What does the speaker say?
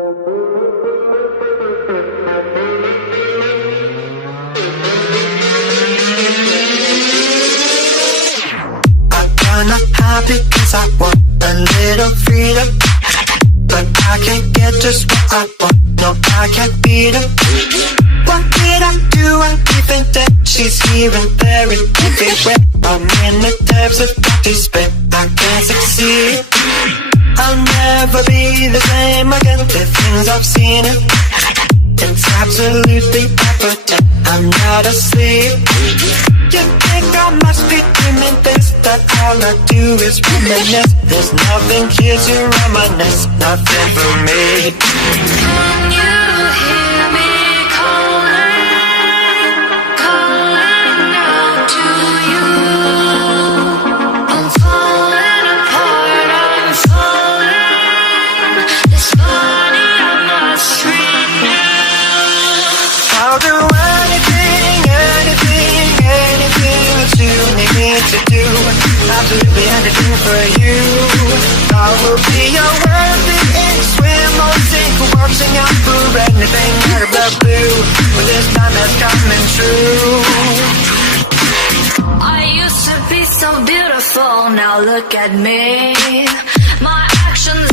I'm gonna hide because I want a little freedom, but I can't get just what I want. No, I can't beat him. What did I do? I even that she's here and there and everywhere. I'm in the depths of despair. I can't succeed. I'll never be the same again. The things I've seen, it's absolutely evident. I'm not asleep. You think I must be dreaming this, that all I do is reminisce. There's nothing here to reminisce, nothing for me. Can you hear me calling, calling out to you? I'm falling apart, I'm falling. It's funny, I must scream now. I'll do anything, anything, anything that you need me to do. Absolutely anything for you. I will be your worthy ink, swim or sink, watching out for anything out of the blue. But this time it's coming true. I used to be so beautiful, now look at me. My actions